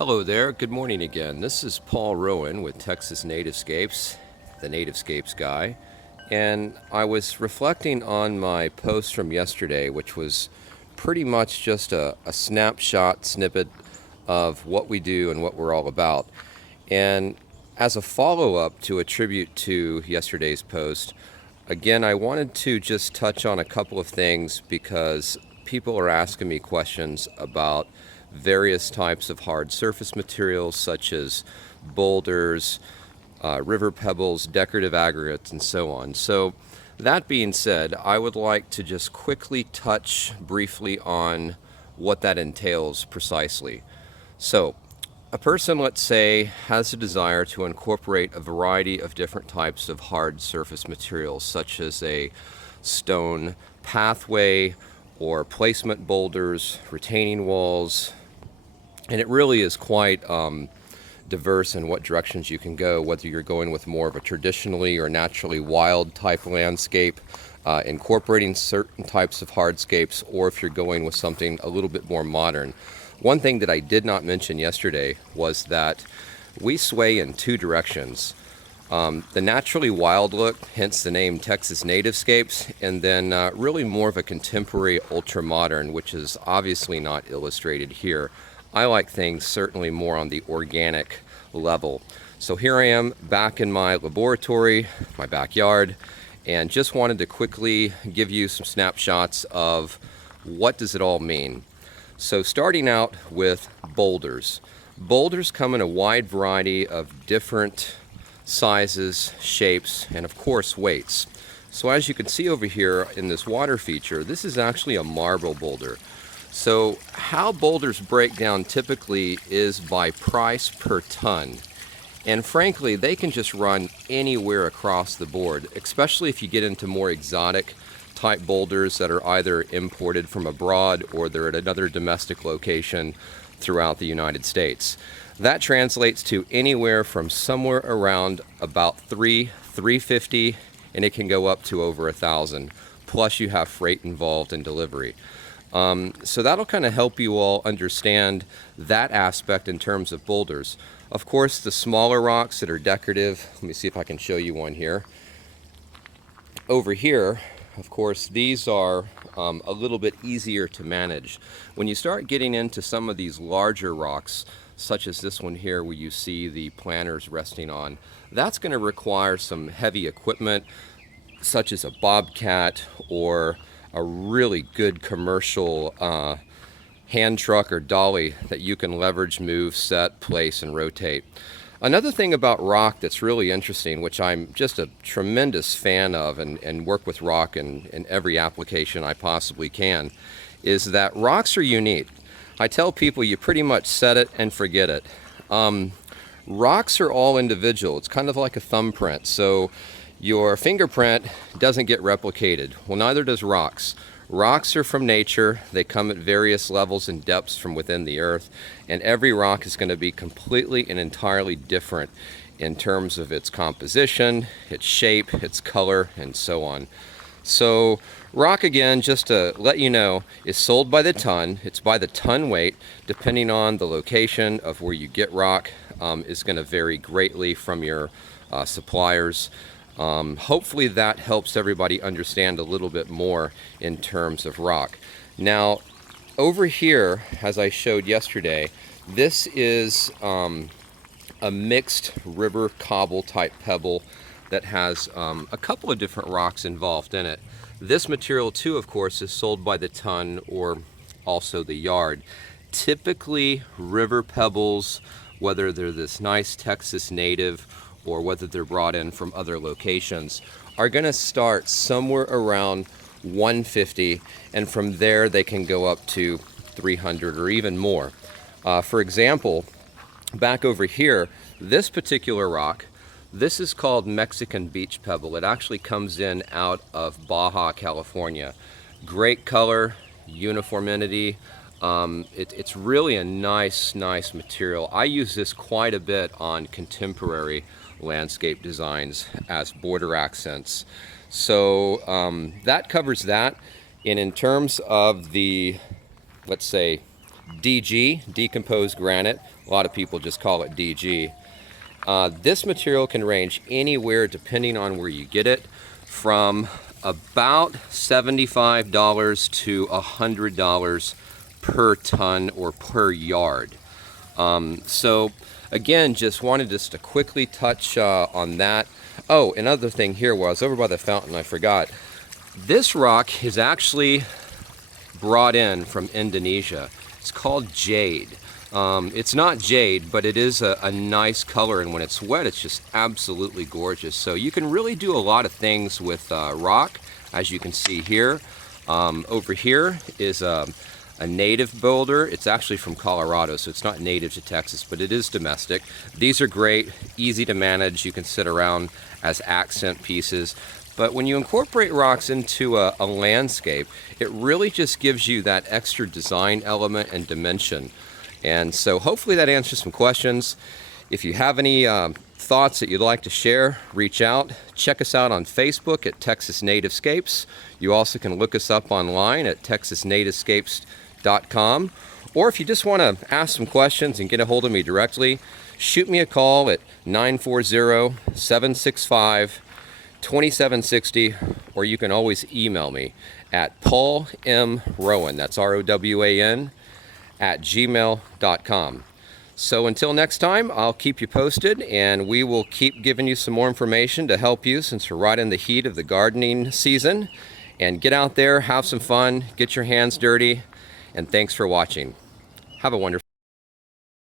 Hello there, good morning again. This is Paul Rowan with Texas Nativescapes, the Nativescapes guy. And I was reflecting on my post from yesterday, which was pretty much just a snapshot snippet of what we do and what we're all about. And as a follow up to a tribute to yesterday's post, again, I wanted to just touch on a couple of things because people are asking me questions about various types of hard surface materials such as boulders, river pebbles, decorative aggregates, and so on. So that being said, I would like to just quickly touch briefly on what that entails precisely. So a person, let's say, has a desire to incorporate a variety of different types of hard surface materials, such as a stone pathway or placement boulders, retaining walls, and it really is quite diverse in what directions you can go, whether you're going with more of a traditionally or naturally wild type landscape, incorporating certain types of hardscapes, or if you're going with something a little bit more modern. One thing that I did not mention yesterday was that we sway in two directions. The naturally wild look, hence the name Texas Nativescapes, and then really more of a contemporary ultra-modern, which is obviously not illustrated here. I like things certainly more on the organic level. So here I am back in my laboratory, my backyard, and just wanted to quickly give you some snapshots of what does it all mean. So starting out with boulders. Boulders come in a wide variety of different sizes, shapes, and of course weights. So as you can see over here in this water feature, this is actually a marble boulder. So how boulders break down typically is by price per ton. And frankly, they can just run anywhere across the board, especially if you get into more exotic type boulders that are either imported from abroad or they're at another domestic location throughout the United States. That translates to anywhere from somewhere around about $350, and it can go up to over $1,000. Plus you have freight involved in delivery. So that'll kind of help you all understand that aspect in terms of boulders. Of course, the smaller rocks that are decorative, let me see if I can show you one here. Over here, of course, these are a little bit easier to manage. When you start getting into some of these larger rocks, such as this one here where you see the planters resting on, that's going to require some heavy equipment, such as a bobcat or a really good commercial hand truck or dolly that you can leverage, move, set, place, and rotate. Another thing about rock that's really interesting, which I'm just a tremendous fan of and work with rock in every application I possibly can, is that rocks are unique. I tell people you pretty much set it and forget it. Rocks are all individual. It's kind of like a thumbprint. So your fingerprint doesn't get replicated. Well, neither does rocks. Rocks are from nature. They come at various levels and depths from within the earth, and every rock is going to be completely and entirely different in terms of its composition, its shape, its color, and so on. So rock, again, just to let you know, is sold by the ton. It's by the ton weight. Depending on the location of where you get rock, is going to vary greatly from your suppliers. Hopefully that helps everybody understand a little bit more in terms of rock. Now, over here, as I showed yesterday, this is a mixed river cobble type pebble that has a couple of different rocks involved in it. This material too, of course, is sold by the ton or also the yard. Typically, river pebbles, whether they're this nice Texas native or whether they're brought in from other locations, are going to start somewhere around 150, and from there they can go up to 300 or even more. For example, back over here, this particular rock, this is called Mexican beach pebble. It actually comes in out of Baja, California. Great color, uniformity. It's really a nice material. I use this quite a bit on contemporary landscape designs as border accents. So that covers that. And in terms of the, let's say, DG, decomposed granite. A lot of people just call it DG. This material can range anywhere, depending on where you get it, from about $75 to $100 per ton or per yard. So again, just wanted just to quickly touch on that. Oh, another thing here, while I was over by the fountain, I forgot. This rock is actually brought in from Indonesia. It's called jade. It's not jade, but it is a nice color, and when it's wet, it's just absolutely gorgeous. So you can really do a lot of things with rock, as you can see here. Over here is a native boulder. It's actually from Colorado, so it's not native to Texas, but it is domestic. These are great, easy to manage. You can sit around as accent pieces. But when you incorporate rocks into a landscape, it really just gives you that extra design element and dimension. And so hopefully that answers some questions. If you have any thoughts that you'd like to share, reach out. Check us out on Facebook at Texas Nativescapes. You also can look us up online at texasnativescapes.com. Or if you just want to ask some questions and get a hold of me directly, shoot me a call at 940-765-2760, or you can always email me at paulmrowan, that's R-O-W-A-N, at gmail.com. So until next time, I'll keep you posted, and we will keep giving you some more information to help you, since we're right in the heat of the gardening season. And get out there, have some fun, get your hands dirty, and thanks for watching. Have a wonderful